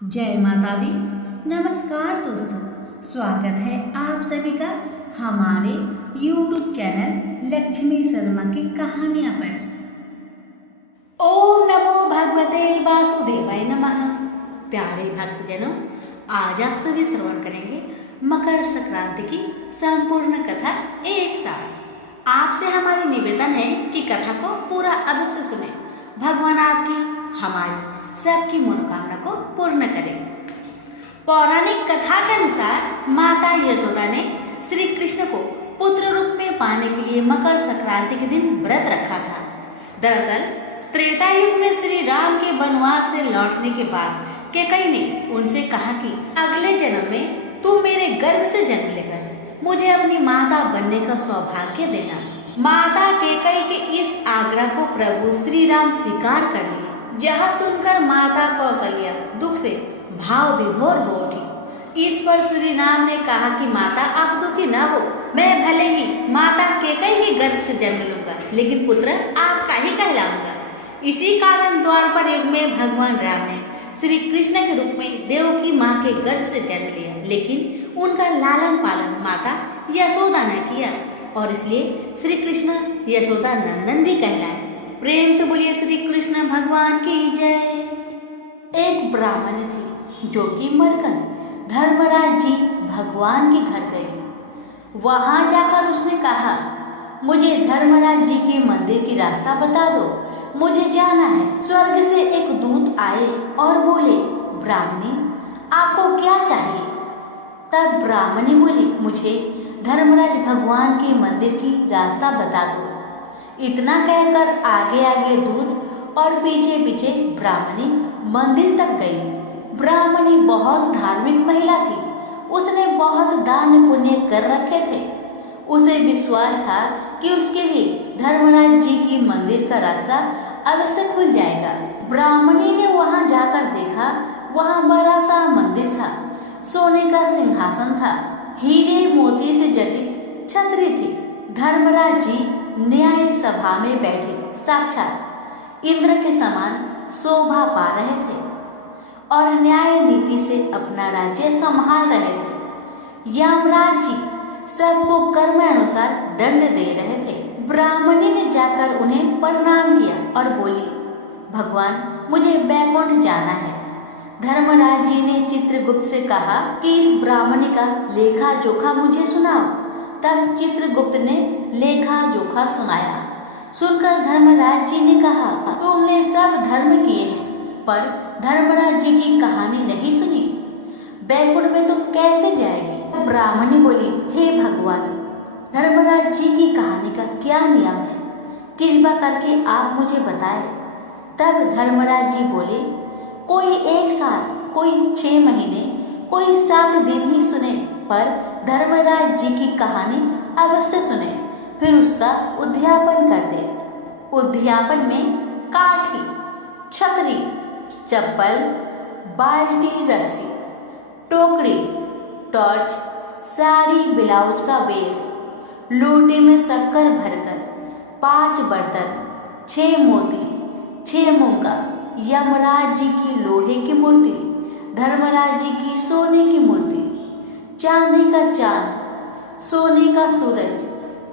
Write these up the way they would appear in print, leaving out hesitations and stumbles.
जय माता दी। नमस्कार दोस्तों, स्वागत है आप सभी का हमारे YouTube चैनल लक्ष्मी शर्मा की कहानियां पर। ओम नमो भगवते वासुदेवाय नमः। प्यारे भक्तजनों, आज आप सभी श्रवण करेंगे मकर संक्रांति की संपूर्ण कथा एक साथ। आपसे हमारी निवेदन है कि कथा को पूरा अवश्य सुने। भगवान आपकी हमारी सबकी मनोकामना को पूर्ण करें। पौराणिक कथा के अनुसार माता यशोदा ने श्री कृष्ण को पुत्र रूप में पाने के लिए मकर संक्रांति के दिन व्रत रखा था। दरअसल त्रेता युग में श्री राम के वनवास से लौटने के बाद कैकेयी ने उनसे कहा कि अगले जन्म में तुम मेरे गर्भ से जन्म लेकर मुझे अपनी माता बनने का सौभाग्य देना। माता कैकेयी के इस आग्रह को प्रभु श्री राम स्वीकार कर लिए। यह सुनकर माता कौशल्या दुख से भाव विभोर हो उठी। इस पर श्री राम ने कहा कि माता आप दुखी न हो, मैं भले ही माता कैकेयी के गर्भ से जन्म लूंगा, लेकिन पुत्र आपका ही कहलाऊंगा। इसी कारण द्वापर युग में भगवान राम ने श्री कृष्ण के रूप में देवकी माँ के गर्भ से जन्म लिया, लेकिन उनका लालन पालन माता यशोदा ने किया और इसलिए श्री कृष्ण यशोदा नंदन भी कहलाए। प्रेम से बोलिए श्री कृष्ण भगवान की जय। एक ब्राह्मणी थी जो कि मरकर धर्मराज जी भगवान के घर गई। वहां जाकर उसने कहा, मुझे धर्मराज जी के मंदिर की रास्ता बता दो, मुझे जाना है। स्वर्ग से एक दूत आए और बोले, ब्राह्मणी आपको क्या चाहिए? तब ब्राह्मणी बोली, मुझे धर्मराज भगवान के मंदिर की रास्ता बता दो। इतना कहकर आगे आगे दूत और पीछे पीछे ब्राह्मणी मंदिर तक गई। ब्राह्मणी बहुत धार्मिक महिला थी। उसने बहुत दान पुण्य कर रखे थे। उसे विश्वास था कि उसके लिए धर्मराज जी की मंदिर का रास्ता अवश्य खुल जाएगा। ब्राह्मणी ने वहां जाकर देखा, वहां बड़ा सा मंदिर था। सोने का सिंहासन था, हीरे मोती से जटित छतरी थी। धर्मराज जी न्याय सभा में बैठे साक्षात इंद्र के समान शोभा पा रहे थे और न्याय नीति से अपना राज्य संभाल रहे थे। यमराज जी सबको कर्म अनुसार दंड दे रहे थे। ब्राह्मणी ने जाकर उन्हें प्रणाम किया और बोली, भगवान मुझे बैकुंठ जाना है। धर्मराज जी ने चित्रगुप्त से कहा कि इस ब्राह्मणी का लेखा जोखा मुझे सुनाओ। तब चित्रगुप्त ने लेखा जोखा सुनाया। सुनकर धर्मराज जी ने कहा, तुमने सब धर्म किए हैं पर धर्मराज जी की कहानी नहीं सुनी। बैकुंठ में तुम कैसे जाएगी? ब्राह्मणी बोली, हे भगवान, धर्मराज जी की कहानी का क्या नियम है? कृपा करके आप मुझे बताएं। तब धर्मराज जी बोले, कोई 1 साल, कोई 6 महीने, कोई 7 दिन ही सुने, पर धर्मराज जी की कहानी अवश्य सुने, फिर उसका उद्यापन कर दे। उद्यापन में काठी, छतरी, चप्पल, बाल्टी, रस्सी, टोकरी, टॉर्च, साड़ी, ब्लाउज का बेस, लोटे में शक्कर भरकर, 5 बर्तन, 6 मोती, 6 मूंगा, यमराज जी की लोहे की मूर्ति, धर्मराज जी की सोने की मूर्ति, चांदी का चांद, सोने का सूरज,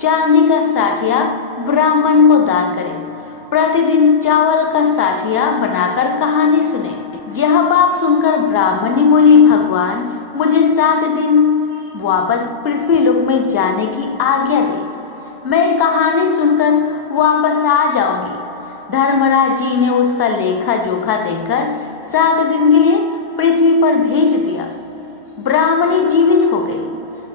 चांदी का साठिया ब्राह्मण को दान करें। प्रतिदिन चावल का साठिया बनाकर कहानी सुने। यह बात सुनकर ब्राह्मणी बोली, भगवान मुझे 7 दिन वापस पृथ्वी लोक में जाने की आज्ञा दे, मैं कहानी सुनकर वापस आ जाऊंगी। धर्मराज जी ने उसका लेखा जोखा देकर 7 दिन के लिए पृथ्वी पर भेज दिया। ब्राह्मणी जीवित हो गई।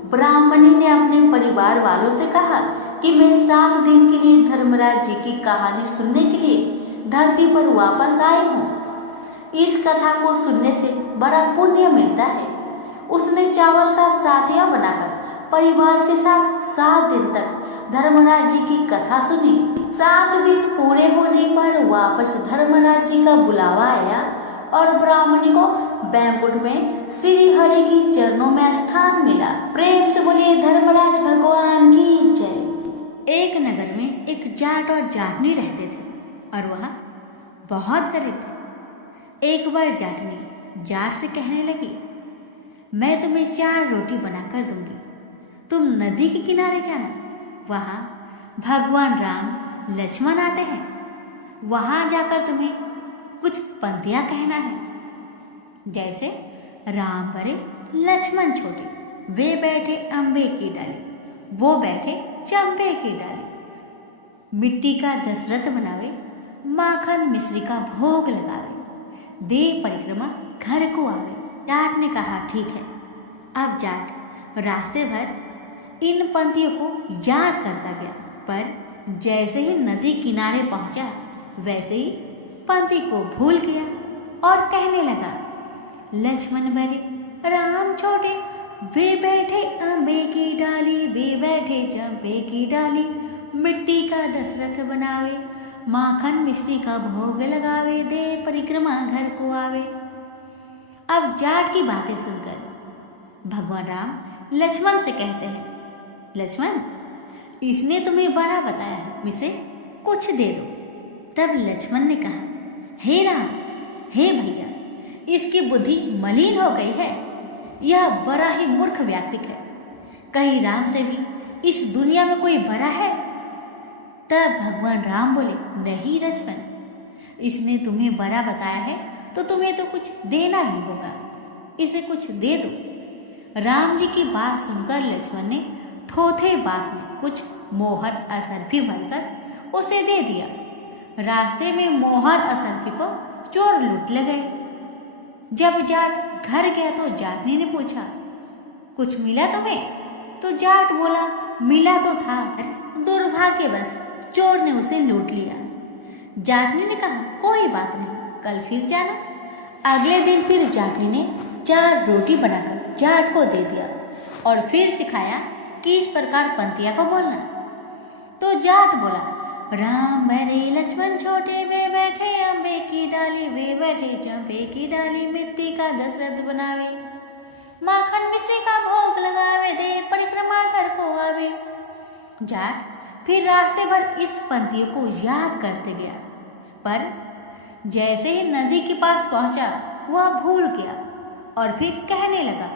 ब्राह्मणी ने अपने परिवार वालों से कहा कि मैं 7 दिन के लिए धर्मराज जी की कहानी सुनने के लिए धरती पर वापस आई हूँ। इस कथा को सुनने से बड़ा पुण्य मिलता है। उसने चावल का साथिया बनाकर परिवार के साथ 7 दिन तक धर्मराज जी की कथा सुनी। 7 दिन पूरे होने पर वापस धर्मराज जी का बुलावा आया और ब्राह्मणी को बैकुंठ में श्री हरि की चरणों में स्थान मिला। प्रेम से बोलिए धर्मराज भगवान की जय। एक नगर में एक जाट और जाटनी रहते थे और वह बहुत गरीब थे। एक बार जाटनी जाट से कहने लगी, मैं तुम्हें 4 रोटी बनाकर दूंगी, तुम नदी के किनारे जाना, वहाँ भगवान राम लक्ष्मण आते हैं, वहाँ जाकर तुम्हें कुछ पंक्तियाँ कहना है, जैसे राम बड़े लक्ष्मण छोटे, वे बैठे अम्बे की डाली, वो बैठे चंपे की डाली, मिट्टी का दशरथ बनावे, माखन मिश्री का भोग लगावे, दे परिक्रमा घर को आवे। जाट ने कहा, ठीक है। अब जाट रास्ते भर इन पंक्तियों को याद करता गया, पर जैसे ही नदी किनारे पहुंचा वैसे ही पंक्ति को भूल गया और कहने लगा, लक्ष्मण बड़े राम छोटे, वे बैठे अम्बे की डाली, वे बैठे चंपे की डाली, मिट्टी का दशरथ बनावे, माखन मिश्री का भोग लगावे, दे परिक्रमा घर को आवे। अब जाट की बातें सुनकर भगवान राम लक्ष्मण से कहते हैं, लक्ष्मण, इसने तुम्हें बड़ा बताया है, इसे कुछ दे दो। तब लक्ष्मण ने कहा, हे राम, हे भैया, इसकी बुद्धि मलिन हो गई है, यह बड़ा ही मूर्ख व्यक्ति है, कहीं राम से भी इस दुनिया में कोई बड़ा है? तब भगवान राम बोले, नहीं लक्ष्मण, इसने तुम्हें बड़ा बताया है तो तुम्हें तो कुछ देना ही होगा, इसे कुछ दे दो। राम जी की बात सुनकर लक्ष्मण ने थोथे बांस में कुछ मोहर असरफी भरकर उसे दे दिया। रास्ते में मोहर असरफी को चोर लूट ले गए। जब जाट घर गया तो जाटनी ने पूछा, कुछ मिला तुम्हें? तो जाट बोला, मिला तो था, दुर्भाग्यवश चोर ने उसे लूट लिया। जाटनी ने कहा, कोई बात नहीं, कल फिर जाना। अगले दिन फिर जाटनी ने 4 रोटी बनाकर जाट को दे दिया और फिर सिखाया कि इस प्रकार पंक्तियाँ को बोलना। तो जाट बोला, राम बड़े लक्ष्मण छोटे, वे बैठे अम्बे की डाली, वे बैठे चंपे की डाली, मिट्टी का दशरथ बनावे, माखन मिश्री का भोग लगावे, दे परिक्रमा घर को आवे। जाट फिर रास्ते भर इस पंक्तियों को याद करते गया, पर जैसे ही नदी के पास पहुंचा वह भूल गया और फिर कहने लगा,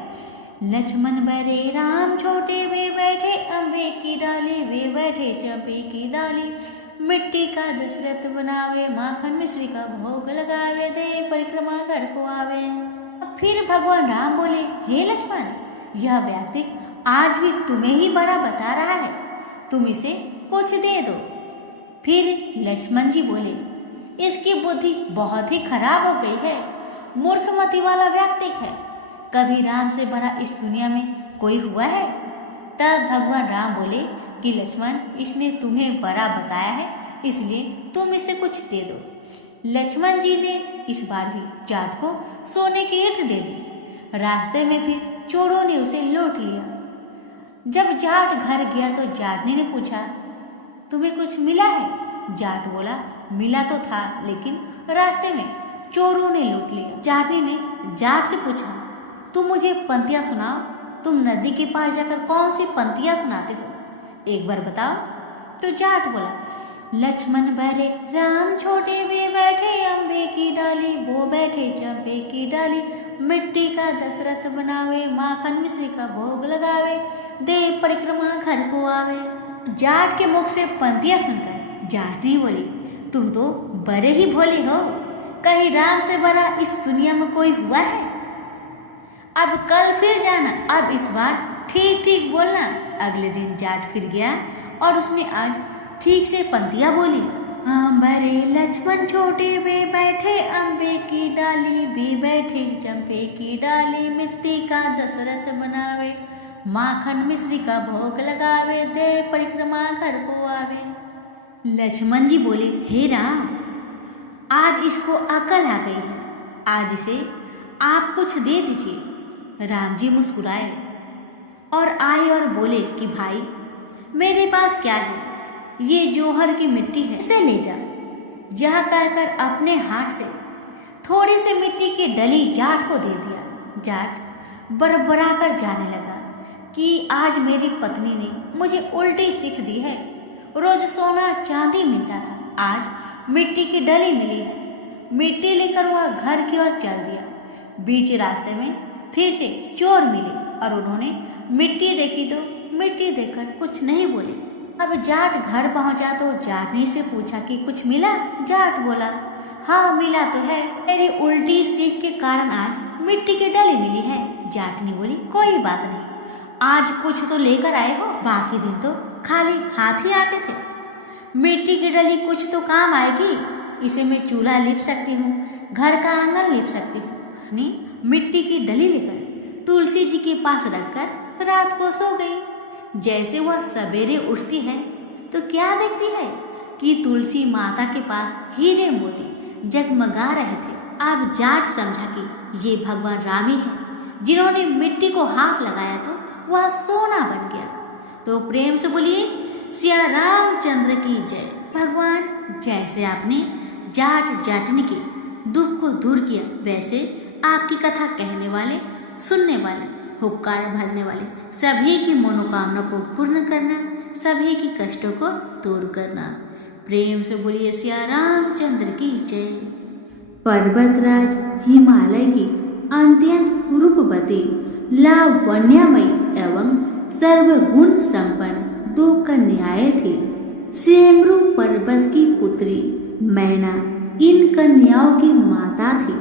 लक्ष्मण बड़े राम छोटे, वे बैठे अम्बे की डाली, वे बैठे चंपे की डाली, मिट्टी का दशरथ बनावे, माखन मिश्री का भोग लगावे, दे परिक्रमा घर को आवे। फिर भगवान राम बोले, हे लक्ष्मण, यह व्यक्ति आज भी तुम्हें ही बड़ा बता रहा है, तुम इसे कुछ दे दो। फिर लक्ष्मण जी बोले, इसकी बुद्धि बहुत ही खराब हो गई है, मूर्खमती वाला व्यक्ति है, कभी राम से बड़ा इस दुनिया में कोई हुआ है? तब भगवान राम बोले कि लक्ष्मण, इसने तुम्हें बड़ा बताया है, इसलिए तुम इसे कुछ दे दो। लक्ष्मण जी ने इस बार भी जाट को सोने की ईंट दे दी। रास्ते में फिर चोरों ने उसे लूट लिया। जब जाट घर गया तो जाटनी ने पूछा, तुम्हें कुछ मिला है? जाट बोला, मिला तो था, लेकिन रास्ते में चोरों ने लूट लिया। जाटनी ने जाट से पूछा, तुम मुझे पंक्तियाँ सुनाओ, तुम नदी के पास जाकर कौन सी पंक्तियाँ सुनाते हो, एक बार बताओ। तो जाट बोला, लक्ष्मण बड़े राम छोटे, वे बैठे अम्बे की डाली, वो बैठे चंपे की डाली, मिट्टी का दशरथ बनावे, माखन मिश्री का भोग लगावे, दे परिक्रमा घर को आवे। जाट के मुख से पंक्तियाँ सुनकर जाटनी बोली, तुम तो बड़े ही भोले हो, कहीं राम से बड़ा इस दुनिया में कोई हुआ है? अब कल फिर जाना, अब इस बार ठीक ठीक बोलना। अगले दिन जाट फिर गया और उसने आज ठीक से पंक्तियाँ बोली। बड़े लक्ष्मण छोटे, वे बैठे अम्बे की डाली, वे बैठे चंपे की डाली, मिट्टी का दशरथ बनावे, माखन मिश्री का भोग लगावे, दे परिक्रमा घर को आवे। लक्ष्मण जी बोले, हे राम, आज इसको अकल आ गई है, आज इसे आप कुछ दे दीजिए। राम जी मुस्कुराए और आए और बोले कि भाई, मेरे पास क्या है, ये जौहर की मिट्टी है, इसे ले जा। यह कहकर अपने हाथ से थोड़ी सी मिट्टी की डली जाट को दे दिया। जाट बड़बड़ा कर जाने लगा कि आज मेरी पत्नी ने मुझे उल्टी सीख दी है, रोज सोना चांदी मिलता था, आज मिट्टी की डली मिली है। मिट्टी लेकर वह घर की ओर चल दिया। बीच रास्ते में फिर से चोर मिले और उन्होंने मिट्टी देखी तो मिट्टी देखकर कुछ नहीं बोले। अब जाट घर पहुंचा तो जाटनी से पूछा कि कुछ मिला? जाट बोला, हाँ मिला तो है, मेरी उल्टी सीख के कारण आज मिट्टी की डली मिली है। जाटनी बोली, कोई बात नहीं, आज कुछ तो लेकर आए हो, बाकी दिन तो खाली हाथ ही आते थे। मिट्टी की डली कुछ तो काम आएगी, इसे मैं चूल्हा लीप सकती हूँ, घर का आंगन लीप सकती हूँ। मिट्टी की डली लेकर तुलसी जी के पास रखकर रात को सो गई। जैसे वह सवेरे उठती है तो क्या देखती है कि तुलसी माता के पास हीरे मोती जगमगा रहे थे। अब जाट समझा कि ये भगवान राम ही हैं, जिन्होंने मिट्टी को हाथ लगाया तो वह सोना बन गया। तो प्रेम से बोलिए, सिया रामचंद्र की जय। भगवान, जैसे आपने जाट जाटनी के दुख को दूर किया, वैसे आपकी कथा कहने वाले, सुनने वाले, हुक्कार भरने वाले सभी की मनोकामना को पूर्ण करना, सभी की कष्टों को दूर करना। प्रेम से बोलिए, सिया रामचंद्र की जय। पर्वतराज हिमालय की अत्यंत रूपवती, लावण्यमयी एवं सर्वगुण संपन्न 2 कन्याएं थी। सेमरू पर्वत की पुत्री मैना इन कन्याओं की माता थी।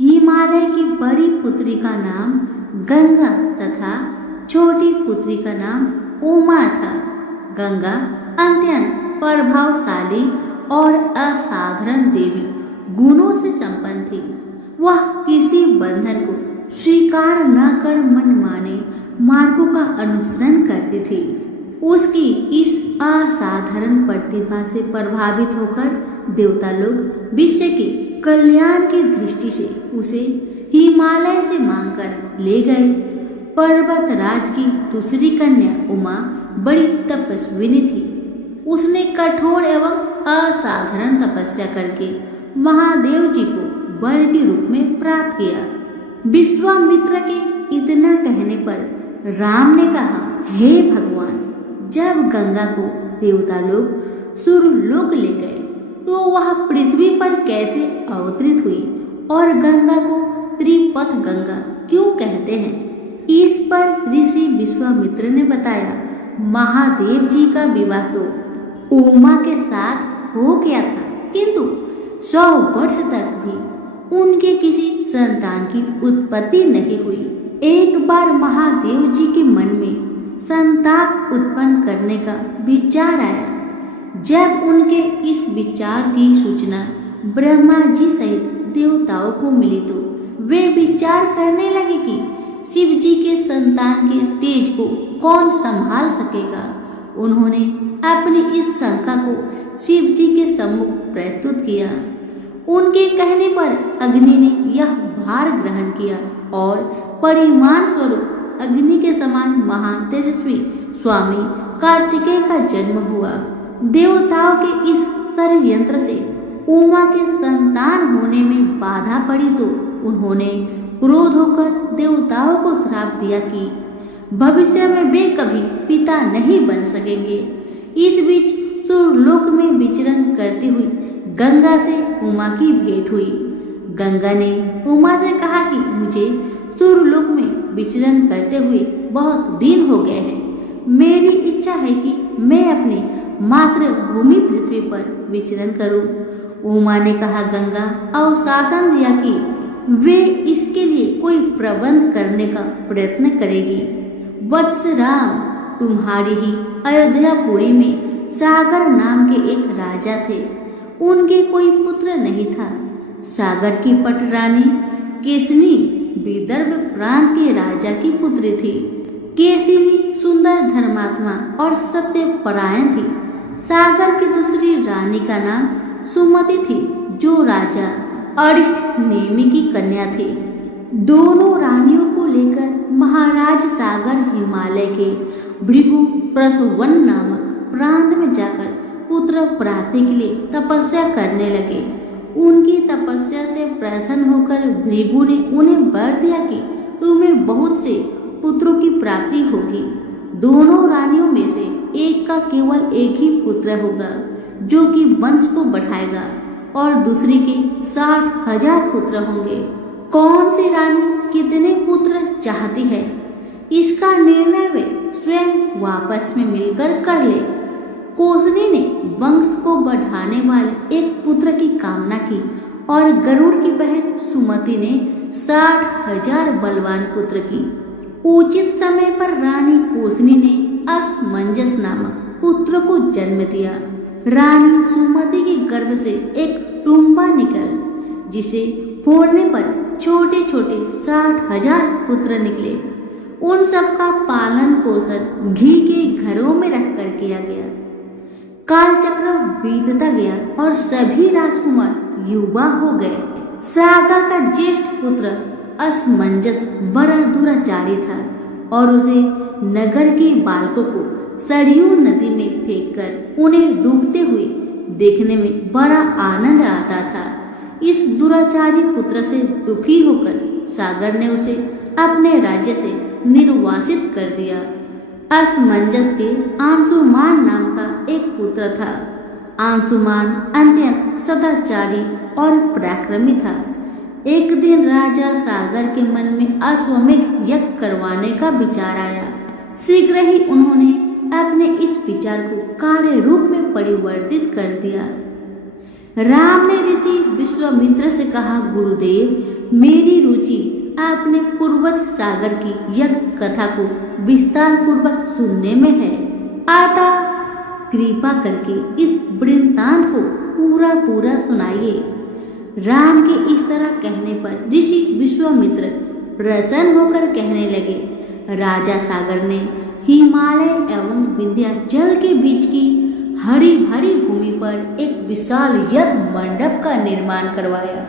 हिमालय की बड़ी पुत्री का नाम गंगा तथा छोटी पुत्री का नाम उमा था। गंगा अत्यंत प्रभावशाली और असाधारण देवी गुणों से संपन्न थी। वह किसी बंधन को स्वीकार न कर मनमाने मार्गों का अनुसरण करती थी। उसकी इस असाधारण प्रतिभा से प्रभावित होकर देवता लोग विश्व के कल्याण की दृष्टि से उसे हिमालय से मांगकर ले गए। पर्वतराज की दूसरी कन्या उमा बड़ी तपस्विनी थी। उसने कठोर एवं असाधारण तपस्या करके महादेव जी को वर के रूप में प्राप्त किया। विश्वामित्र के इतना कहने पर राम ने कहा, हे भगवान, जब गंगा को देवता लोग सुरलोक ले गए तो वह पृथ्वी पर कैसे अवतरित हुई और गंगा को त्रिपथ गंगा क्यों कहते हैं? इस पर ऋषि विश्वामित्र ने बताया, महादेव जी का विवाह तो उमा के साथ हो गया था, किंतु 100 वर्ष तक भी उनके किसी संतान की उत्पत्ति नहीं हुई। एक बार महादेव जी के मन में संताप उत्पन्न करने का विचार आया। जब उनके इस विचार की सूचना ब्रह्मा जी सहित देवताओं को मिली तो वे विचार करने लगे कि शिव जी के संतान के तेज को कौन संभाल सकेगा। उन्होंने अपनी इस शंका को शिव जी के सम्मुख प्रस्तुत किया। उनके कहने पर अग्नि ने यह भार ग्रहण किया और परिमाण स्वरूप अग्नि के समान महान तेजस्वी स्वामी कार्तिकेय का जन्म हुआ। देवताओं के इस षड्यंत्र से उमा के संतान होने में बाधा पड़ी तो उन्होंने क्रोध होकर देवताओं को श्राप दिया कि भविष्य में वे कभी पिता नहीं बन सकेंगे। इस बीच सुरलोक में विचरण करती हुई गंगा से उमा की भेंट हुई। गंगा ने उमा से कहा कि मुझे सुरलोक में विचरण करते हुए बहुत दिन हो गए हैं। मेरी इच्छा है कि मैं अपनी मातृभूमि पृथ्वी पर विचरण करूं। उमा ने कहा, गंगा अवशासन दिया कि वे इसके लिए कोई प्रबंध करने का प्रयत्न करेगी। वत्स राम, तुम्हारी ही अयोध्यापुरी में सागर नाम के एक राजा थे। उनके कोई पुत्र नहीं था। सागर की पटरानी केसनी विदर्भ प्रांत के राजा की पुत्री थी। केसिनी सुंदर, धर्मात्मा और सत्यपरायण थी। सागर की दूसरी रानी का नाम सुमति थी, जो राजा अरिष्ट नेमि की कन्या थी। दोनों रानियों को लेकर महाराज सागर हिमालय के भृगु प्रसवन नामक प्रांत में जाकर पुत्र प्राप्ति के लिए तपस्या करने लगे। उनकी तपस्या से प्रसन्न होकर भृगु ने उन्हें वर दिया कि तुम्हें बहुत से पुत्रों की प्राप्ति होगी। दोनों रानियों में से एक का केवल एक ही पुत्र होगा, जो कि वंश को बढ़ाएगा, और दूसरी के 60,000 पुत्र होंगे। कौन सी रानी कितने पुत्र चाहती है, इसका निर्णय वे स्वयं वापस में मिलकर कर ले। कोसनी ने वंश को बढ़ाने वाले एक पुत्र की कामना की और गरुड़ की बहन सुमति ने 60,000 बलवान पुत्र की। उचित समय पर रानी कोसनी ने असमंजस नामक पुत्र को जन्म दिया। रानी सुमति के गर्भ से एक टुम्बा निकल, जिसे फोड़ने पर छोटे छोटे 60,000 पुत्र निकले। उन सबका पालन पोषण घी के घरों में रखकर किया गया। कालचक्र बीतता गया और सभी राजकुमार युवा हो गए। सागर का ज्येष्ठ पुत्र असमंजस बड़ा दुराचारी था और उसे नगर के बालकों को सरयू नदी में फेंककर उन्हें डूबते हुए देखने में बड़ा आनंद आता था। इस दुराचारी पुत्र से दुखी होकर सागर ने उसे अपने राज्य से निर्वासित कर दिया। असमंजस के अंशुमान नाम का एक पुत्र था। अंशुमान अत्यंत सदाचारी और पराक्रमी था। एक दिन राजा सागर के मन में अश्वमेध यज्ञ करवाने का विचार आया। शीघ्र ही उन्होंने अपने इस विचार को कार्य रूप में परिवर्तित कर दिया। राम ने ऋषि विश्वामित्र से कहा, गुरुदेव, मेरी रुचि आपने पूर्वज सागर की यज्ञ कथा को विस्तार पूर्वक सुनने में है। अतः कृपा करके इस वृत्तांत को पूरा पूरा सुनाइए। राम के इस तरह कहने पर ऋषि विश्वामित्र प्रसन्न होकर कहने लगे, राजा सागर ने हिमालय एवं विंध्याचल के बीच की हरी भरी भूमि पर एक विशाल यज्ञ मंडप का निर्माण करवाया।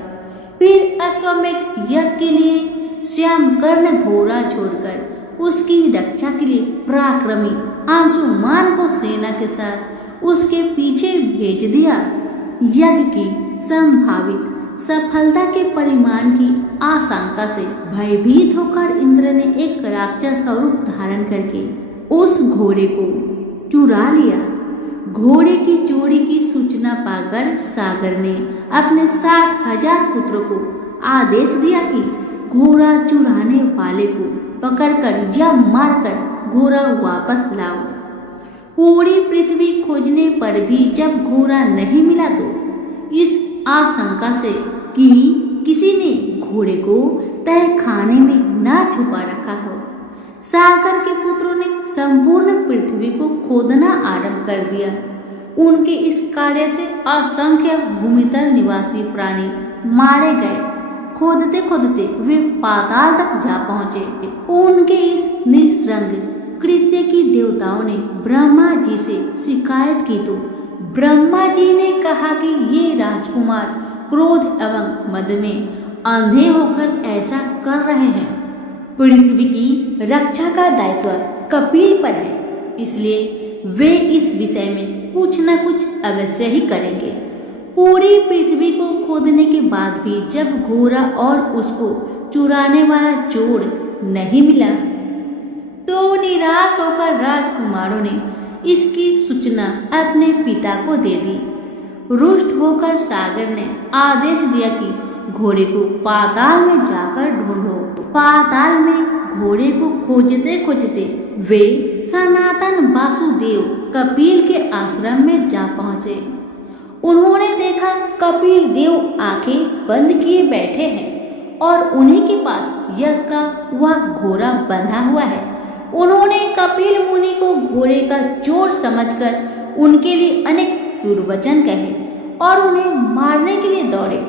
फिर अश्वमेध यज्ञ के लिए श्याम कर्ण घोड़ा छोड़कर उसकी रक्षा के लिए पराक्रमी अंशुमान को सेना के साथ उसके पीछे भेज दिया। यज्ञ की संभावित सफलता के परिमाण की आशंका से भयभीत होकर इंद्र ने एक राक्षस का रूप धारण करके उस घोड़े को चुरा लिया। घोड़े की चोरी की सूचना पाकर सागर ने अपने 60,000 पुत्रों को आदेश दिया कि घोड़ा चुराने वाले को पकड़कर या मारकर घोड़ा वापस लाओ। पूरी पृथ्वी खोजने पर भी जब घोड़ा नहीं मिला तो इस आशंका से कि किसी ने घोड़े को तय खाने में न छुपा रखा हो, सागर के पुत्रों ने संपूर्ण पृथ्वी को खोदना आरंभ कर दिया। उनके इस कार्य से असंख्य भूमितल निवासी प्राणी मारे गए। खोदते खोदते वे पाताल तक जा पहुंचे। उनके इस निस्संग कृत्य की देवताओं ने ब्रह्मा जी से शिकायत की तो ब्रह्मा जी ने कहा कि ये राजकुमार क्रोध एवं मद में अंधे होकर ऐसा कर रहे हैं। पृथ्वी की रक्षा का दायित्व कपिल पर है, इसलिए वे इस विषय में कुछ न कुछ अवश्य ही करेंगे। पूरी पृथ्वी को खोदने के बाद भी जब घोड़ा और उसको चुराने वाला चोर नहीं मिला तो निराश होकर राजकुमारों ने इसकी सूचना अपने पिता को दे दी। रुष्ट होकर सागर ने आदेश दिया कि घोड़े को पाताल में जाकर ढूंढो। पाताल में घोड़े को खोजते खोजते वे सनातन वासुदेव कपिल के आश्रम में जा पहुंचे। उन्होंने देखा कपिल देव आंखें बंद किए बैठे हैं और उन्हीं के पास यज्ञ का वह घोड़ा बंधा हुआ है। उन्होंने कपिल मुनि को घोड़े का चोर समझकर उनके लिए अनेक दुर्वचन कहे और उन्हें मारने के लिए दौड़े।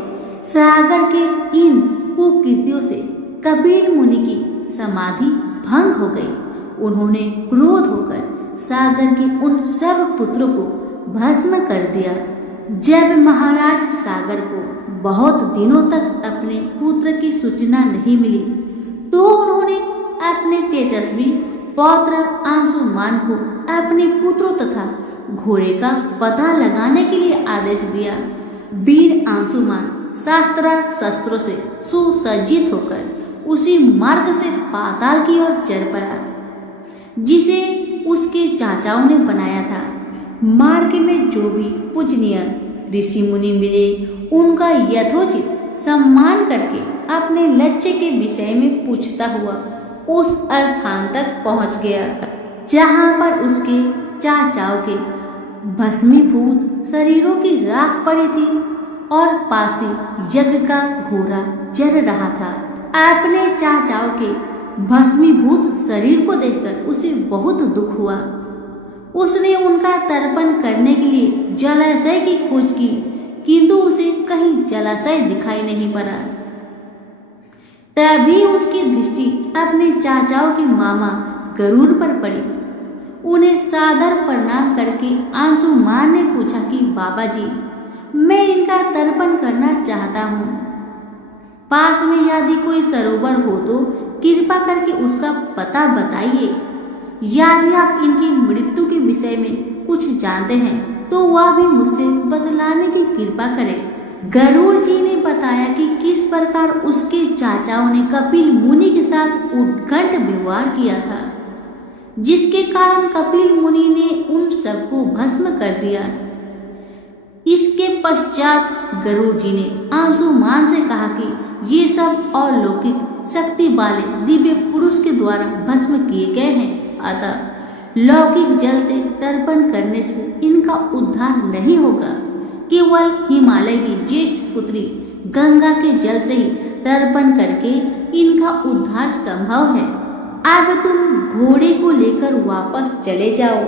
सागर के इन कुकृत्यों से कपिल मुनि की समाधि भंग हो गई। उन्होंने क्रोध होकर सागर के उन सब पुत्रों को भस्म कर दिया। जब महाराज सागर को बहुत दिनों तक अपने पुत्र की सूचना नहीं मिली तो उन्होंने अपने तेजस्वी पौत्र अंशुमान को अपने पुत्रों तथा घोड़े का पता लगाने के लिए आदेश दिया। वीर अंशुमान शस्त्रों से सुसज्जित होकर उसी मार्ग से पाताल की ओर चल पड़ा जिसे उसके चाचाओं ने बनाया था। मार्ग में जो भी पूजनीय ऋषि मुनि मिले उनका यथोचित सम्मान करके अपने लक्ष्य के विषय में पूछता हुआ उस स्थान तक पहुंच गया जहां पर उसके चाचाओं के भस्मीभूत शरीरों की राख पड़ी थी और पास ही यज्ञ का घोड़ा जल रहा था। अपने चाचाओं के भस्मीभूत शरीर को देखकर उसे बहुत दुख हुआ। उसने उनका तर्पण करने के लिए जलाशय की खोज की, किंतु उसे कहीं जलाशय दिखाई नहीं पड़ा। तभी उसकी दृष्टि अपने चाचाओं के मामा गरुड़ पर पड़ी। उन्हें सादर प्रणाम करके अंशुमान ने पूछा कि बाबा जी, मैं इनका तर्पण करना चाहता हूँ। पास में यदि कोई सरोवर हो तो कृपा करके उसका पता बताइए। यदि आप इनकी मृत्यु के विषय में कुछ जानते हैं तो वह भी मुझसे बतलाने की कृपा करें। गरुड़ जी ने बताया कि किस प्रकार उसके चाचाओं ने कपिल मुनि के साथ उद्घट व्यवहार किया था, जिसके कारण कपिल मुनि ने उन सबको भस्म कर दिया। इसके पश्चात गरुड़ जी ने अंशुमान से कहा कि ये सब अलौकिक शक्ति वाले दिव्य पुरुष के द्वारा भस्म किए गए हैं, अतः लौकिक जल से तर्पण करने से इनका उद्धार नहीं होगा। केवल हिमालय की ज्येष्ठ पुत्री गंगा के जल से ही तर्पण करके इनका उद्धार संभव है। अब तुम घोड़े को लेकर वापस चले जाओ,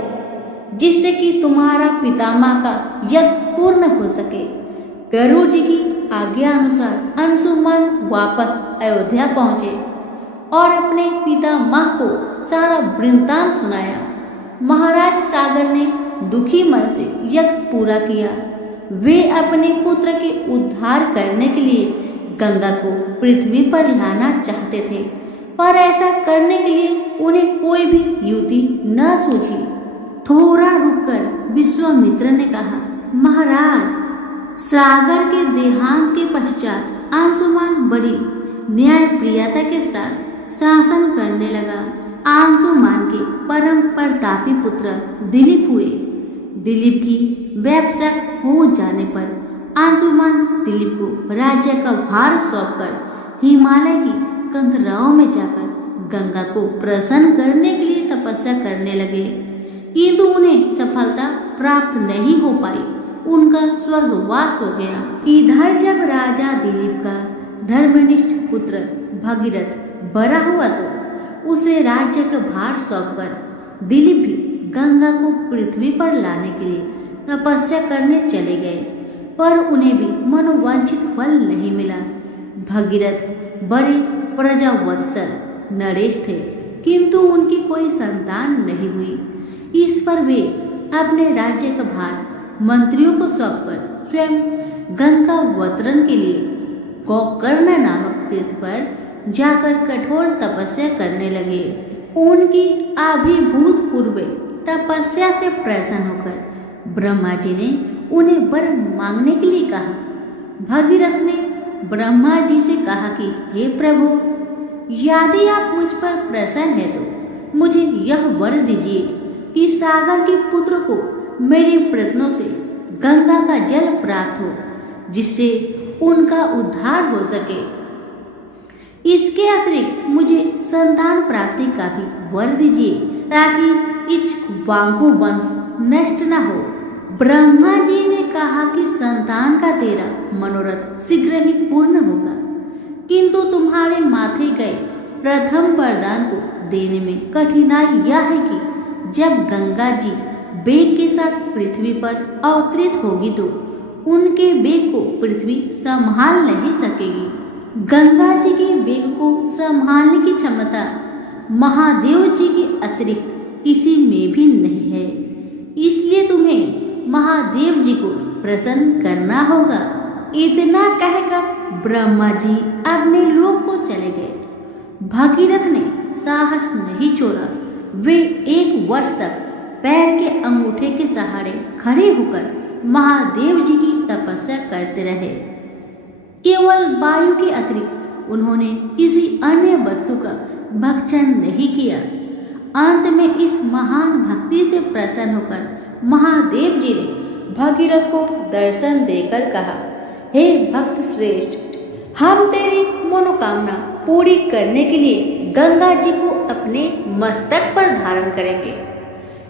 जिससे कि तुम्हारा पितामह का यज्ञ पूर्ण हो सके। गरुड़ जी की आज्ञा अनुसार अंशुमान वापस अयोध्या पहुंचे और अपने पितामह को सारा वृत्तांत सुनाया। महाराज सागर ने दुखी मन से यज्ञ पूरा किया। वे अपने पुत्र के उद्धार करने के लिए गंगा को पृथ्वी पर लाना चाहते थे, पर ऐसा करने के लिए उन्हें कोई भी युक्ति न सूझी। थोड़ा रुककर विश्वामित्र ने कहा, महाराज, सागर के देहांत के पश्चात अंशुमान बड़ी न्यायप्रियता के साथ शासन करने लगा। अंशुमान के परम प्रतापी पुत्र दिलीप हुए। दिलीप की व्यवसाय हो जाने पर अंशुमान दिलीप को राज्य का भार सौंपकर हिमालय की कंदराओं में जाकर गंगा को प्रसन्न करने के लिए तपस्या करने लगे, किंतु उन्हें सफलता प्राप्त नहीं हो पाई। उनका स्वर्गवास हो गया। इधर जब राजा दिलीप का धर्मनिष्ठ पुत्र भगीरथ बड़ा हुआ तो उसे राज्य का भार सौंपकर दिलीप भी गंगा को पृथ्वी पर लाने के लिए तपस्या करने चले गए, पर उन्हें भी मनोवांछित फल नहीं मिला। भगीरथ बड़े प्रजावत्सल नरेश थे, किंतु उनकी कोई संतान नहीं हुई। इस पर वे अपने राज्य का भार मंत्रियों को सौंपकर स्वयं गंगावतरण के लिए गोकर्ण नामक तीर्थ पर जाकर कठोर तपस्या करने लगे। उनकी अभिभूतपूर्व तपस्या से प्रसन्न होकर ब्रह्मा जी ने उन्हें वर मांगने के लिए कहा। भगीरथ ने ब्रह्मा जी से कहा कि हे प्रभु, यदि आप मुझ पर प्रसन्न है तो मुझे यह वर दीजिए कि सागर के पुत्र को मेरे प्रयत्नों से गंगा का जल प्राप्त हो, जिससे उनका उद्धार हो सके। इसके अतिरिक्त मुझे संतान प्राप्ति का भी वर दीजिए, ताकि इक्ष्वाकु वंश नष्ट न हो। ब्रह्मा जी ने कहा कि संतान का तेरा मनोरथ शीघ्र ही पूर्ण होगा, किंतु तुम्हारे माथे गए प्रथम वरदान को देने में कठिनाई यह है कि जब गंगा जी वेग के साथ पृथ्वी पर अवतरित होगी तो उनके वेग को पृथ्वी संभाल नहीं सकेगी। गंगा जी के वेग को संभालने की क्षमता महादेव जी के अतिरिक्त किसी में भी नहीं है, इसलिए तुम्हें महादेव जी को प्रसन्न करना होगा। इतना कहकर ब्रह्मा जी अपने लोक को चले गए। भगीरथ ने साहस नहीं छोड़ा। वे 1 वर्ष तक पैर के अंगूठे के सहारे खड़े होकर महादेव जी की तपस्या करते रहे। केवल वायु के अतिरिक्त उन्होंने किसी अन्य वस्तु का भक्षण नहीं किया। अंत में इस महान भक्ति से प्रसन्न होकर महादेव जी ने भगीरथ को दर्शन देकर कहा, हे भक्त श्रेष्ठ, हम तेरी मनोकामना पूरी करने के लिए गंगा जी को अपने मस्तक पर धारण करेंगे।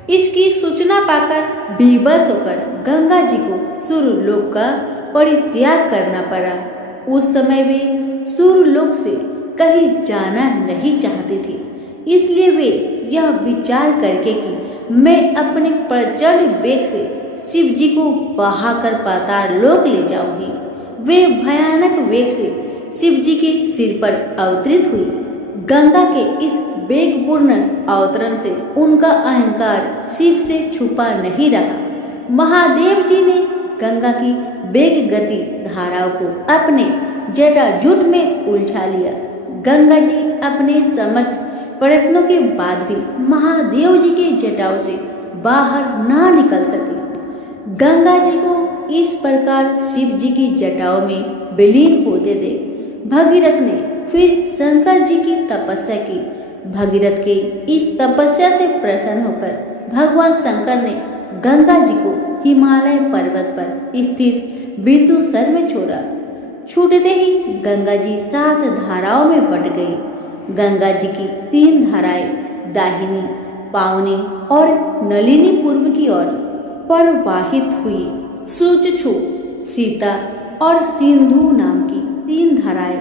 इसकी सूचना पाकर बेबस होकर गंगा जी को सूर्यलोक का परित्याग करना पड़ा। उस समय वे सूर्यलोक से कहीं जाना नहीं चाहती थी, इसलिए वे यह विचार करके कि मैं अपने प्रचंड वेग से शिव जी को बहाकर पाताल लोक ले जाऊंगी, वे भयानक वेग से शिव जी के सिर पर अवतरित हुई। गंगा के इस वेगपूर्ण अवतरण से उनका अहंकार शिव से छुपा नहीं रहा। महादेव जी ने गंगा की वेग गति धाराओं को अपने जटाजूट में उलझा लिया। गंगा जी अपने समस्त प्रयत्नों के बाद भी महादेव जी के जटाओं से बाहर ना निकल सकी। गंगा जी को इस प्रकार शिव जी की जटाओं में विलीन होते देख भगीरथ ने फिर शंकर जी की तपस्या की। भगीरथ के इस तपस्या से प्रसन्न होकर भगवान शंकर ने गंगा जी को हिमालय पर्वत पर स्थित बिंदुसर में छोड़ा। छूटते ही गंगा जी 7 धाराओं में बट गई। गंगा जी की 3 धाराएं दाहिनी, पावनी और नलिनी पूर्व की ओर प्रवाहित हुई। सुचक्षु, सीता और सिंधु नाम की 3 धाराएं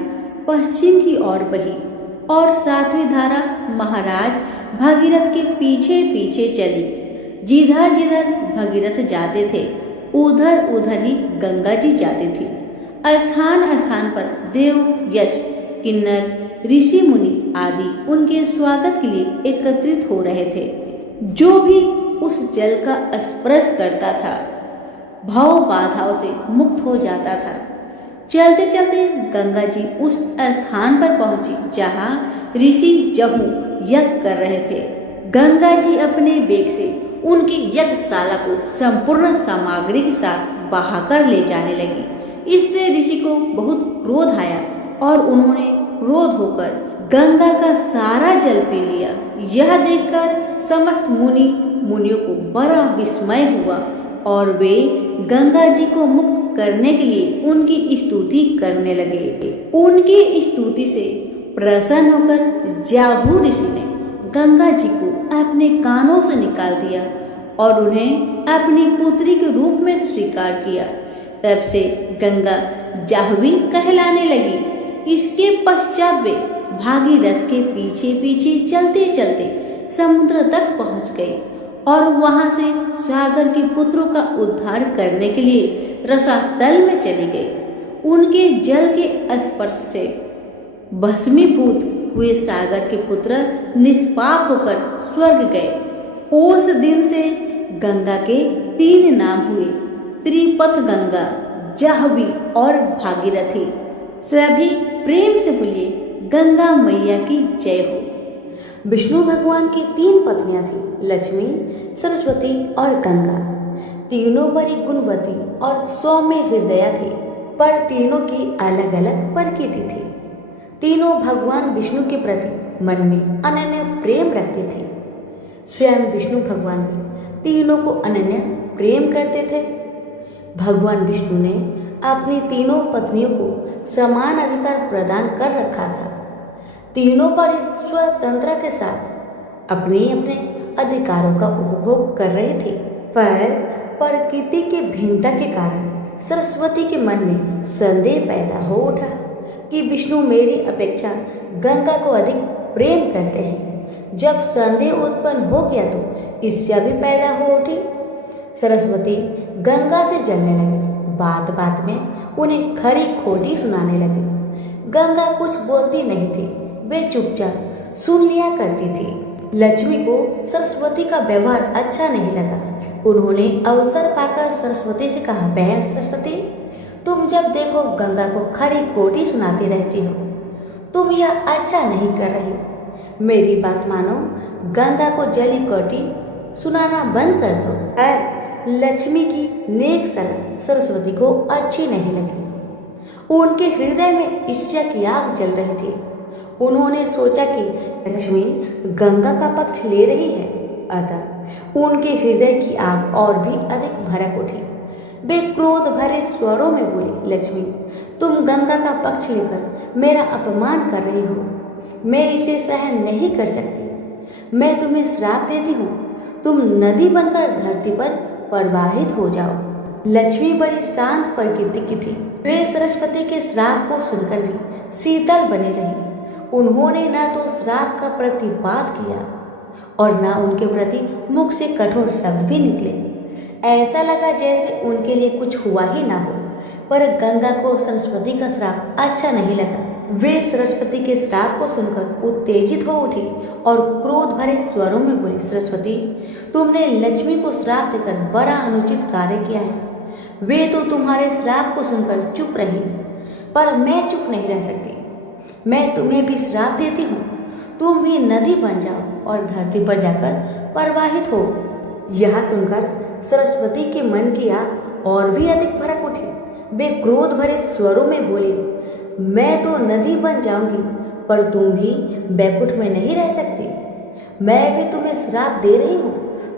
पश्चिम की ओर बही और 7वीं धारा महाराज भगीरथ के पीछे पीछे चली। जिधर जिधर भगीरथ जाते थे उधर उधर ही गंगा जी जाती थी। स्थान स्थान पर देव, यक्ष, किन्नर, ऋषि मुनि आदि उनके स्वागत के लिए एकत्रित हो रहे थे। जो भी उस जल का स्पर्श करता था भव बाधाओं से मुक्त हो जाता था। चलते चलते गंगा जी उस स्थान पर पहुंची जहां ऋषि जहू यज्ञ कर रहे थे। गंगा जी अपने वेग से उनकी यज्ञशाला को संपूर्ण सामग्री के साथ बहाकर ले जाने लगी। इससे ऋषि को बहुत क्रोध आया और उन्होंने क्रोध होकर गंगा का सारा जल पी लिया। यह देखकर समस्त मुनियों को बड़ा विस्मय हुआ और वे गंगा जी को मुक्त करने के लिए उनकी स्तुति करने लगे। उनकी स्तुति से प्रसन्न होकर जाहू ऋषि ने गंगा जी को अपने कानों से निकाल दिया और उन्हें अपनी पुत्री के रूप में स्वीकार किया। तब से गंगा जाह्नवी कहलाने लगी। इसके पश्चात वे भागीरथ के पीछे पीछे चलते चलते समुद्र तक पहुंच गए और वहां से सागर के पुत्रों का उद्धार करने के लिए रसातल में चले गए। उनके जल के स्पर्श से भस्मीभूत हुए सागर के पुत्र निष्पाप होकर स्वर्ग गए। उस दिन से गंगा के 3 नाम हुए, त्रिपथ गंगा, जाह्नवी और भागीरथी। सभी प्रेम से बोलिए गंगा मैया की जय हो। विष्णु भगवान की 3 पत्नियां थीं, लक्ष्मी, सरस्वती और गंगा। तीनों बड़ी गुणवती और सौम्य हृदया थी, पर तीनों की अलग अलग प्रकृति थी। तीनों भगवान विष्णु के प्रति मन में अनन्य प्रेम रखते थे। स्वयं विष्णु भगवान भी तीनों को अनन्य प्रेम करते थे। भगवान विष्णु ने अपनी तीनों पत्नियों को समान अधिकार प्रदान कर रखा था। तीनों पर स्वतंत्रता के साथ अपने अपने अधिकारों का उपभोग कर रहे थे, पर प्रकृति के भिन्नता के कारण सरस्वती के मन में संदेह पैदा हो उठा कि विष्णु मेरी अपेक्षा गंगा को अधिक प्रेम करते हैं। जब संदेह उत्पन्न हो गया तो ईर्ष्या भी पैदा हो उठी। सरस्वती गंगा से जलने लगी। बात बात में उन्हें खरी खोटी सुनाने लगी। गंगा कुछ बोलती नहीं थी, वे चुपचाप सुन लिया करती थी। लक्ष्मी को सरस्वती का व्यवहार अच्छा नहीं लगा। उन्होंने अवसर पाकर सरस्वती से कहा, बहन सरस्वती, तुम जब देखो गंगा को खरी खोटी सुनाती रहती हो। तुम यह अच्छा नहीं कर रही। मेरी बात मानो, गंगा को जली खोटी सुनाना बंद कर दो। लक्ष्मी की नेक सलाह सरस्वती को अच्छी नहीं लगी। उनके हृदय में ईर्ष्या की आग जल रही थी। उन्होंने सोचा कि लक्ष्मी गंगा का पक्ष ले रही है, अतः उनके हृदय की आग और भी अधिक भड़क उठी। वे क्रोध भरे स्वरों में बोली, लक्ष्मी, तुम गंगा का पक्ष लेकर मेरा अपमान कर रही हो। मैं इसे सहन नहीं कर सकती। मैं तुम्हें श्राप देती हूँ, तुम नदी बनकर धरती पर प्रवाहित हो जाओ। लक्ष्मी बड़ी शांत प्रकृति की थी। वे सरस्वती के श्राप को सुनकर भी शीतल बनी रही। उन्होंने न तो श्राप का प्रतिवाद किया और न उनके प्रति मुख से कठोर शब्द भी निकले। ऐसा लगा जैसे उनके लिए कुछ हुआ ही ना हो। पर गंगा को सरस्वती का श्राप अच्छा नहीं लगा। वे सरस्वती के श्राप को सुनकर उत्तेजित हो उठी और क्रोध भरे स्वरों में बोली, सरस्वती, तुमने लक्ष्मी को श्राप देकर बड़ा अनुचित कार्य किया है। वे तो तुम्हारे श्राप को सुनकर चुप रही, पर मैं चुप नहीं रह सकती। मैं तुम्हें भी श्राप देती हूँ, तुम भी नदी बन जाओ और धरती पर जाकर प्रवाहित हो। यह सुनकर सरस्वती के मन की आग और भी अधिक भड़क उठी। वे क्रोध भरे स्वरों में बोली, मैं तो नदी बन जाऊंगी, पर तुम भी बैकुंठ में नहीं रह सकती। मैं भी तुम्हें श्राप दे रही हूँ,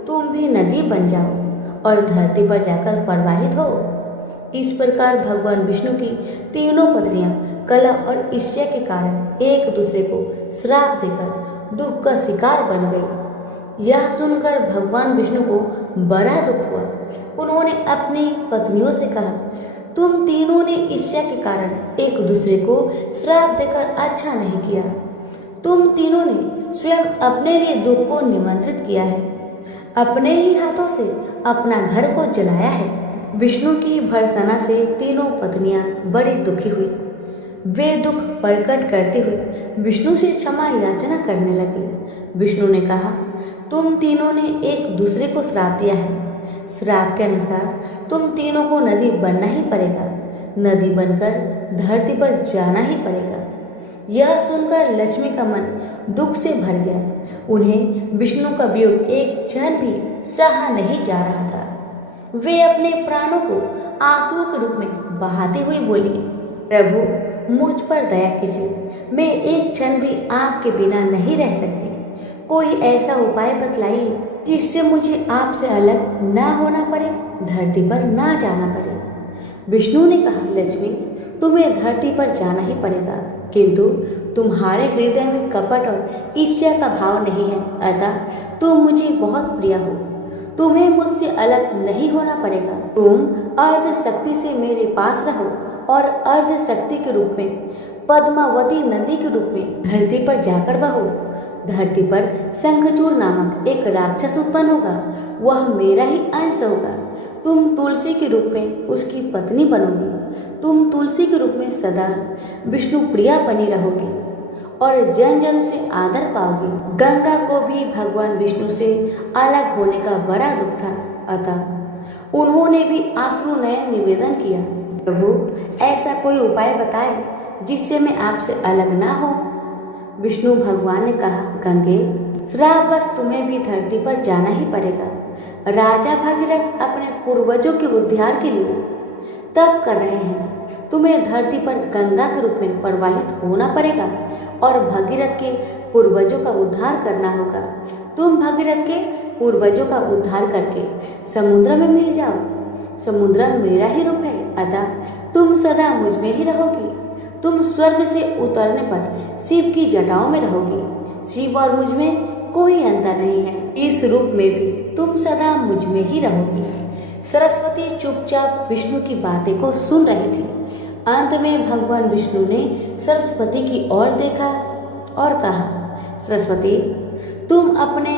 तुम भी नदी बन जाओ और धरती पर जाकर प्रवाहित हो। इस प्रकार भगवान विष्णु की तीनों पत्नियां कलह और ईर्ष्या के कारण एक दूसरे को श्राप देकर दुख का शिकार बन गई। यह सुनकर भगवान विष्णु को बड़ा दुख हुआ। उन्होंने अपनी पत्नियों से कहा, तुम तीनों ने ईर्ष्या के कारण एक दूसरे को श्राप देकर अच्छा नहीं किया। तुम तीनों ने स्वयं अपने लिए दुख को निमंत्रित किया है, अपने ही हाथों से अपना घर को जलाया है। विष्णु की भर्त्सना से तीनों पत्नियां बड़ी दुखी हुई। वे दुख प्रकट करते हुए विष्णु से क्षमा याचना करने लगी। विष्णु ने कहा, तुम तीनों ने एक दूसरे को श्राप दिया है। श्राप के अनुसार तुम तीनों को नदी बनना ही पड़ेगा, नदी बनकर धरती पर जाना ही पड़ेगा। यह सुनकर लक्ष्मी का मन दुख से भर गया। उन्हें विष्णु का वियोग एक क्षण भी सहा नहीं जा रहा था। वे अपने प्राणों को आंसुओं के रूप में बहाती हुई बोली, प्रभु मुझ पर दया कीजिए, मैं एक क्षण भी आपके बिना नहीं रह सकती। कोई ऐसा उपाय बतलाइए जिससे मुझे आपसे अलग ना होना पड़े, धरती पर ना जाना पड़े। विष्णु ने कहा, लक्ष्मी, तुम्हें धरती पर जाना ही पड़ेगा, किंतु तुम्हारे हृदय में कपट और ईर्ष्या का भाव नहीं है, अतः तुम मुझे बहुत प्रिय हो। तुम्हें मुझसे अलग नहीं होना पड़ेगा। तुम अर्ध शक्ति से मेरे पास रहो और अर्ध शक्ति के रूप में पद्मावती नदी के रूप में धरती पर जाकर बहो। धरती पर शंखचूड़ नामक एक राक्षस उत्पन्न होगा, वह मेरा ही अंश होगा। तुम तुलसी के रूप में उसकी पत्नी बनोगी। तुम तुलसी के रूप में सदा विष्णु प्रिया बनी रहोगी और जन जन से आदर पाओगी। गंगा को भी भगवान विष्णु से अलग होने का बड़ा दुख था, अतः उन्होंने भी आंसू नयन निवेदन किया, प्रभु ऐसा कोई उपाय बताए जिससे मैं आपसे अलग ना हो। विष्णु भगवान ने कहा, गंगे, श्राप बस तुम्हें भी धरती पर जाना ही पड़ेगा। राजा भगीरथ अपने पूर्वजों के उद्धार के लिए तप कर रहे हैं। तुम्हें धरती पर गंगा के रूप में प्रवाहित होना पड़ेगा और भगीरथ के पूर्वजों का उद्धार करना होगा। तुम भगीरथ के पूर्वजों का उद्धार करके समुद्र में मिल जाओ। समुद्र मेरा ही रूप है, अतः तुम सदा मुझ में ही रहोगी। तुम स्वर्ग से उतरने पर शिव की जटाओं में रहोगी। शिव और मुझ में कोई अंतर नहीं है, इस रूप में भी तुम सदा मुझ में ही रहोगी। सरस्वती चुपचाप विष्णु की बातें को सुन रही थी। अंत में भगवान विष्णु ने सरस्वती की ओर देखा और कहा, सरस्वती, तुम अपने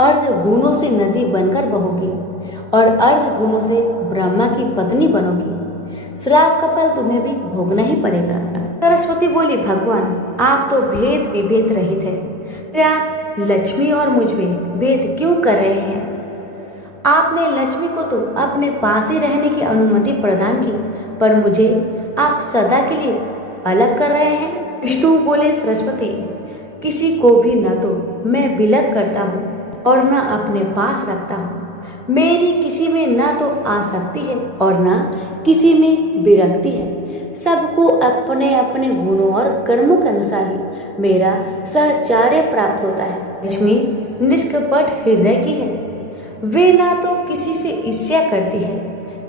अर्ध गुणों से नदी बनकर बहोगी और अर्ध गुणों से ब्रह्मा की पत्नी बनोगी। श्राप का फल तुम्हें भी भोगना ही पड़ेगा। सरस्वती बोली, भगवान आप तो भेद विभेद रहित है, फिर आप लक्ष्मी और मुझ में भेद क्यों कर रहे हैं? आपने लक्ष्मी को तो अपने पास ही रहने की अनुमति प्रदान की, पर मुझे आप सदा के लिए अलग कर रहे हैं। विष्णु बोले, सरस्वती, किसी को भी न तो मैं विलग करता हूँ और न अपने पास रखता हूँ। मेरी किसी में न तो आसक्ति है और न किसी में विरक्ति है। सबको अपने अपने गुणों और कर्मों के अनुसार ही मेरा सहचर्य प्राप्त होता है। लक्ष्मी निष्कपट हृदय की है, वे ना तो किसी से ईर्ष्या करती है,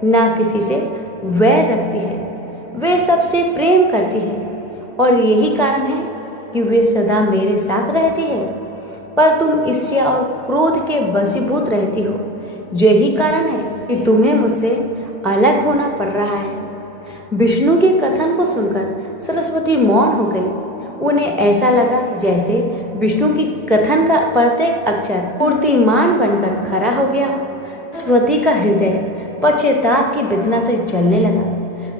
ना किसी से वैर रखती है। वे सबसे प्रेम करती है और यही कारण है कि वे सदा मेरे साथ रहती है, पर तुम ईर्ष्या और क्रोध के वशीभूत रहती हो। यही कारण है कि तुम्हें मुझसे अलग होना पड़ रहा है। विष्णु के कथन को सुनकर सरस्वती मौन हो गई। उन्हें ऐसा लगा जैसे विष्णु की कथन का प्रत्येक अक्षर मूर्तिमान बनकर खड़ा हो गया। सरस्वती का हृदय पश्चाताप की वेदना से जलने लगा।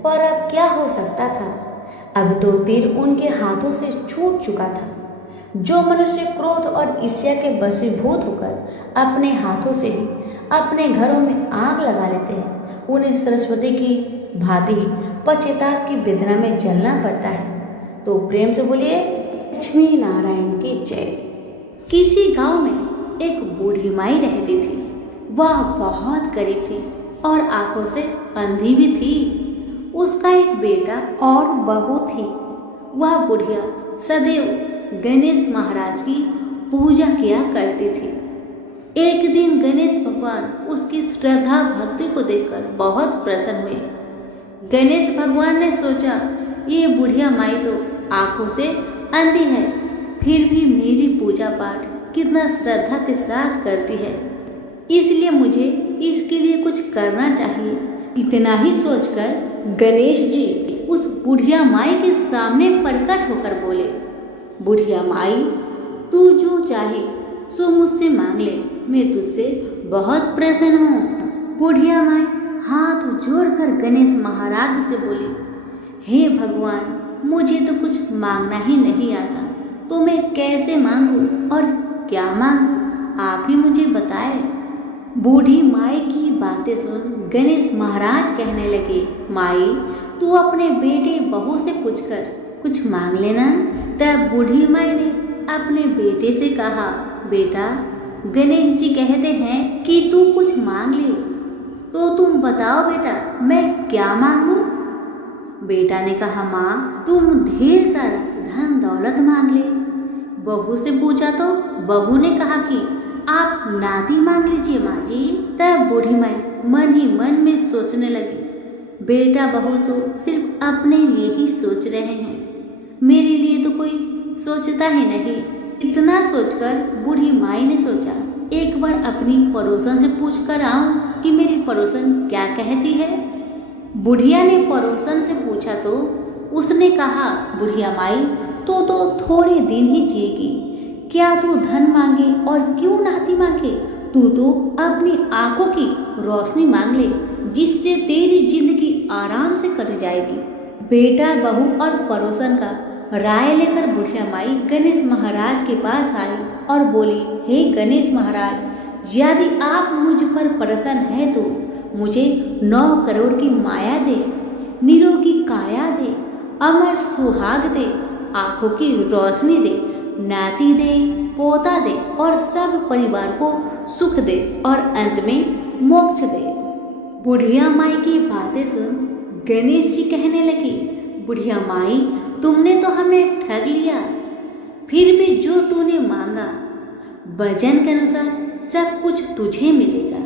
पर अब क्या हो सकता था? अब तो तीर उनके हाथों से छूट चुका था। जो मनुष्य क्रोध और ईर्ष्या के वशीभूत होकर अपने हाथों से ही अपने घरों में आग लगा लेते हैं, उन्हें सरस्वती की भांति ही पश्चाताप की वेदना में जलना पड़ता है। तो प्रेम से बोलिए लक्ष्मी नारायण की जय। किसी गांव में एक बूढ़ी माई रहती थी। वह बहुत गरीब थी और आंखों से अंधी भी थी। उसका एक बेटा और बहू थी। वह बुढ़िया सदैव गणेश महाराज की पूजा किया करती थी। एक दिन गणेश भगवान उसकी श्रद्धा भक्ति को देखकर बहुत प्रसन्न हुए। गणेश भगवान ने सोचा, ये बुढ़िया माई तो आंखों से अंधी है, फिर भी मेरी पूजा पाठ कितना श्रद्धा के साथ करती है, इसलिए मुझे इसके लिए कुछ करना चाहिए। इतना ही सोचकर गणेश जी उस बुढ़िया माई के सामने प्रकट होकर बोले, बुढ़िया माई, तू जो चाहे सो मुझसे मांग ले, मैं तुझसे बहुत प्रसन्न हूँ। बुढ़िया माई हाथ जोड़कर गणेश महाराज से बोली, हे भगवान, मुझे तो कुछ मांगना ही नहीं आता, तो मैं कैसे मांगूं और क्या मांगूं, आप ही मुझे बताएं। बूढ़ी माई की बातें सुन गणेश महाराज कहने लगे, माई, तू अपने बेटे बहू से पूछकर कुछ मांग लेना। तब बूढ़ी माई ने अपने बेटे से कहा, बेटा, गणेश जी कहते हैं कि तू कुछ मांग ले, तो तुम बताओ बेटा, मैं क्या मांगूं? बेटा ने कहा, माँ, तुम ढेर सारा धन दौलत मांग ले। बहू से पूछा तो बहू ने कहा कि आप नाती मांग लीजिए माँ जी। तब बूढ़ी माई मन ही मन में सोचने लगी, बेटा बहू तो सिर्फ अपने लिए ही सोच रहे हैं, मेरे लिए तो कोई सोचता ही नहीं। इतना सोचकर बूढ़ी माई ने सोचा, एक बार अपनी पड़ोसन से पूछ कर आऊं कि मेरी पड़ोसन क्या कहती है। बुढ़िया ने पड़ोसन से पूछा तो उसने कहा, बुढ़िया माई, तू तो थोड़े दिन ही जिएगी, क्या तू धन मांगे और क्यों नाती मांगे? तू तो अपनी आंखों की रोशनी मांग ले, जिससे तेरी जिंदगी आराम से कट जाएगी। बेटा बहू और पड़ोसन का राय लेकर बुढ़िया माई गणेश महाराज के पास आई और बोली, हे गणेश महाराज, यदि आप मुझ पर प्रसन्न है तो मुझे 9 करोड़ की माया दे, निरोगी काया दे, अमर सुहाग दे, आंखों की रोशनी दे, नाती दे, पोता दे और सब परिवार को सुख दे और अंत में मोक्ष दे। बुढ़िया माई की बातें सुन गणेश जी कहने लगे, बुढ़िया माई, तुमने तो हमें ठग लिया, फिर भी जो तूने मांगा वजन के अनुसार सब कुछ तुझे मिलेगा।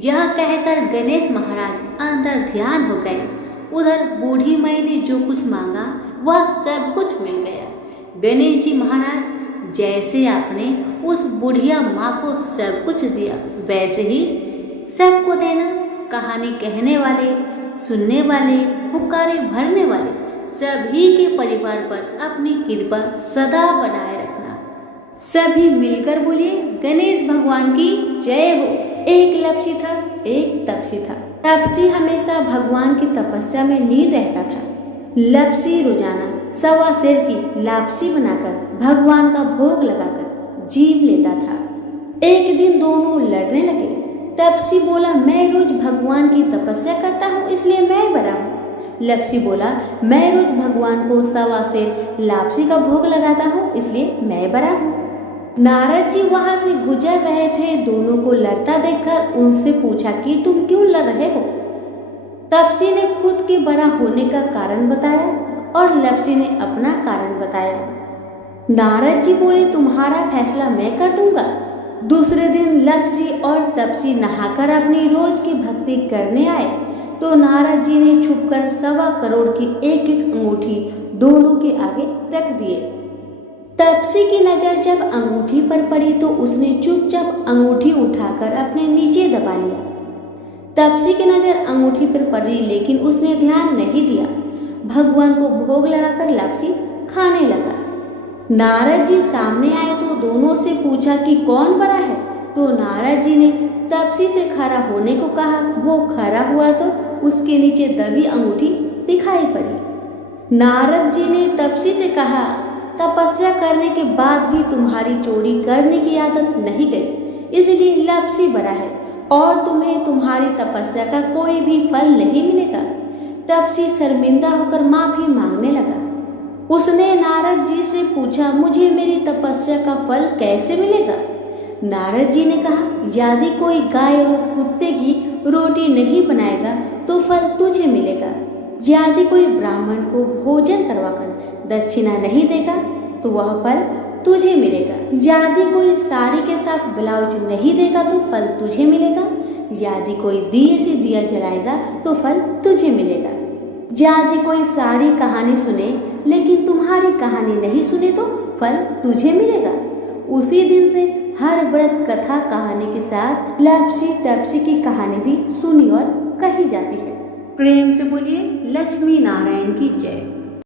यह कहकर गणेश महाराज अंदर ध्यान हो गए। उधर बूढ़ी माई ने जो कुछ मांगा वह सब कुछ मिल गया। गणेश जी महाराज जैसे आपने उस बुढ़िया माँ को सब कुछ दिया, वैसे ही सबको देना। कहानी कहने वाले, सुनने वाले, हुक्कारे भरने वाले सभी के परिवार पर अपनी कृपा सदा बनाए रखना। सभी मिलकर बोलिए, गणेश भगवान की जय हो। एक लपसी था, एक तपसी था। तपसी हमेशा भगवान की तपस्या में लीन रहता था। लपसी रोजाना 1.25 सेर की लापसी बनाकर भगवान का भोग लगाकर जीव लेता था। एक दिन दोनों लड़ने लगे। तपसी बोला, मैं रोज भगवान की तपस्या करता हूँ, इसलिए मैं बड़ा हूँ। लपसी बोला, मैं रोज भगवान को 1.25 सेर लापसी का भोग लगाता हूँ, इसलिए मैं बड़ा हूँ। नारद जी वहां से गुजर रहे थे। दोनों को लड़ता देखकर उनसे पूछा कि तुम क्यों लड़ रहे हो? तपसी ने खुद के बड़ा होने का कारण बताया और लपसी ने अपना कारण बताया। नारद जी बोले, तुम्हारा फैसला मैं कर दूंगा। दूसरे दिन लपसी और तपसी नहाकर अपनी रोज की भक्ति करने आए। तो नारद जी ने छुपकर 1.25 करोड़ की एक एक अंगूठी दोनों के आगे रख दिए। तपसी की नजर जब अंगूठी पर पड़ी तो उसने चुपचाप अंगूठी उठाकर अपने नीचे दबा लिया। तपसी की नजर अंगूठी पर पड़ी लेकिन उसने ध्यान नहीं दिया। भगवान को भोग लगाकर लपसी खाने लगा। नारद जी सामने आए तो दोनों से पूछा कि कौन बड़ा है, तो नारद जी ने तपसी से खड़ा होने को कहा। वो खड़ा हुआ तो उसके नीचे दबी अंगूठी दिखाई पड़ी। नारद जी ने तपसी से कहा, तपस्या करने के बाद भी तुम्हारी चोरी करने की आदत नहीं गई, इसलिए लपसी बड़ा है और तुम्हें तुम्हारी तपस्या का कोई भी फल नहीं मिलेगा। तपसी शर्मिंदा होकर माफी मांगने लगा। उसने नारद जी से पूछा, मुझे मेरी तपस्या का फल कैसे मिलेगा? नारद जी ने कहा, यदि कोई गाय और कुत्ते की रोटी नहीं बनाएगा तो फल तुझे मिलेगा। यदि कोई ब्राह्मण को भोजन करवाकर दक्षिणा नहीं देगा तो वह फल तुझे मिलेगा। यदि कोई साड़ी के साथ ब्लाउज नहीं देगा तो फल तुझे मिलेगा। यदि कोई दिए से दिया जलाएगा तो फल तुझे मिलेगा। यदि कोई सारी कहानी सुने लेकिन तुम्हारी कहानी नहीं सुने तो फल तुझे मिलेगा। उसी दिन से हर व्रत कथा कहानी के साथ लपसी तपसी की कहानी भी सुनी और कही जाती है। प्रेम से बोलिए लक्ष्मी नारायण की जय।